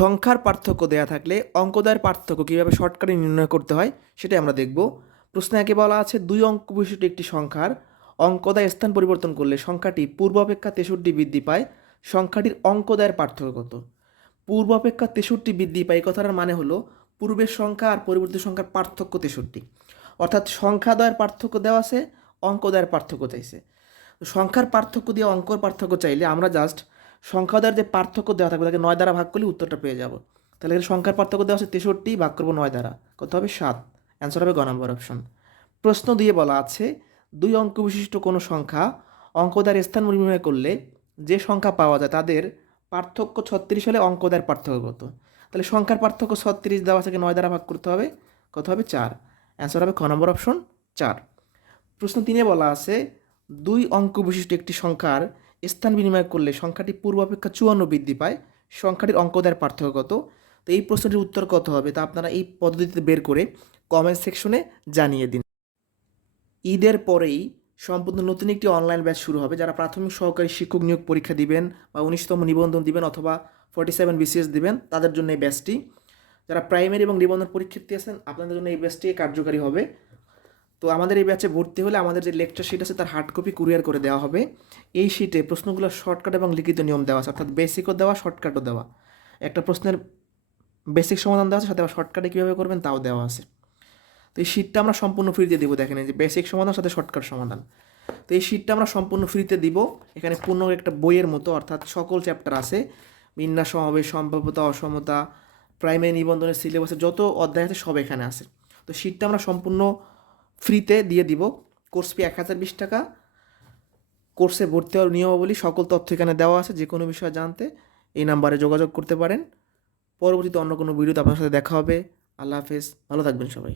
সংখ্যার পার্থক্য দেয়া থাকলে অঙ্কদায়ের পার্থক্য কীভাবে শর্টকাটে নির্ণয় করতে হয় সেটাই আমরা দেখব। প্রশ্নে একে বলা আছে, দুই অঙ্ক বিশিষ্ট একটি সংখ্যার অঙ্কদায় স্থান পরিবর্তন করলে সংখ্যাটি পূর্বাপেক্ষা তেষট্টি বৃদ্ধি পায়, সংখ্যাটির অঙ্কদায়ের পার্থক্য কত? পূর্বাপেক্ষা তেষট্টি বৃদ্ধি পায়, এই কথাটার মানে হলো পূর্বের সংখ্যা আর পরিবর্তিত সংখ্যার পার্থক্য তেষট্টি। অর্থাৎ সংখ্যাদয়ের পার্থক্য দেওয়া আছে অঙ্কদয়ের পার্থক্য চাইছে সংখ্যার পার্থক্য দিয়ে অঙ্কর পার্থক্য চাইলে আমরা জাস্ট সংখ্যাদয়ের যে পার্থক্য দেওয়া থাকবে, তাকে নয় দ্বারা ভাগ করলে উত্তরটা পেয়ে যাব। তাহলে এখানে সংখ্যার পার্থক্য দেওয়া আছে তেষট্টি, ভাগ করব নয় দ্বারা। কত হবে? সাত। অ্যান্সার হবে গ নম্বর অপশন প্রশ্ন দিয়ে বলা আছে, দুই অঙ্ক বিশিষ্ট কোনো সংখ্যা অঙ্কদার স্থান বিনিময় করলে যে সংখ্যা পাওয়া যায়, তাদের পার্থক্য ছত্রিশ হলে অঙ্কদার পার্থক্য কত? তাহলে সংখ্যার পার্থক্য ছত্রিশ দেওয়া আছে নয় দ্বারা ভাগ করতে হবে। কত হবে? চার। অ্যান্সার হবে খ নম্বর অপশন চার। প্রশ্ন তিনে বলা আছে, দুই অঙ্ক বিশিষ্ট একটি সংখ্যার স্থান বিনিময় করলে সংখ্যাটি পূর্বাপেক্ষা চুয়ান্ন বৃদ্ধি পায়। সংখ্যাটির অঙ্কদার পার্থক্য কত? তো এই প্রশ্নটির উত্তর কত হবে? তা আপনারা এই পদ্ধতিতে বের করে কমেন্ট সেকশনে জানিয়ে দিন। ঈদের পরেই সম্পূর্ণ নতুন একটি অনলাইন ব্যাচ শুরু হবে। যারা প্রাথমিক সহকারী শিক্ষক নিয়োগ পরীক্ষা দিবেন বা উনিশতম নিবন্ধন দিবেন অথবা ফর্টি সেভেন বিসিএস দিবেন, তাদের জন্য এই ব্যাচটি যারা প্রাইমারি এবং নিবন্ধন পরীক্ষার্থী আছেন, আপনাদের জন্য এই ব্যাচটি কার্যকারী হবে। তো আমাদের এই ব্যাচে ভর্তি হলে আমাদের যে লেকচার শিট আছে, তার হার্ড কপি কুরিয়ার করে দেওয়া হবে। এই শিটে প্রশ্নগুলো শর্টকাট এবং লিখিত নিয়ম দেওয়া আছে, অর্থাৎ বেসিকও দেওয়া শর্টকাটও দেওয়া। একটা প্রশ্নের বেসিক সমাধান দেওয়া আছে, সাথে শর্টকাটে কীভাবে করবেন, তাও দেওয়া আছে। তো এই শিটটা আমরা সম্পূর্ণ ফ্রিতে দিব, দেখেন যে বেসিক সমাধান, সাথে শর্টকাট সমাধান। তো এই শিটটা আমরা সম্পূর্ণ ফ্রিতে দিব। এখানে পূর্ণ একটা বইয়ের মতো, অর্থাৎ সকল চ্যাপ্টার আছে। বিন্যাস, সমাবেশ, সম্ভাব্যতা, অসমতা প্রাইমারি নিবন্ধনের সিলেবাসে যত অধ্যায় আছে, সব এখানে আছে। তো শিটটা আমরা সম্পূর্ণ ফ্রিতে দিয়ে দিব। কোর্স ফি এক হাজার বিশ টাকা। কোর্সে ভর্তি হওয়ার নিয়মাবলী, সকল তথ্য এখানে দেওয়া আছে, যে কোনো বিষয়ে জানতে এই নাম্বারে যোগাযোগ করতে পারেন। পরবর্তীতে অন্য কোনো ভিডিওতে আপনার সাথে দেখা হবে। আল্লাহ হাফেজ। ভালো থাকবেন সবাই।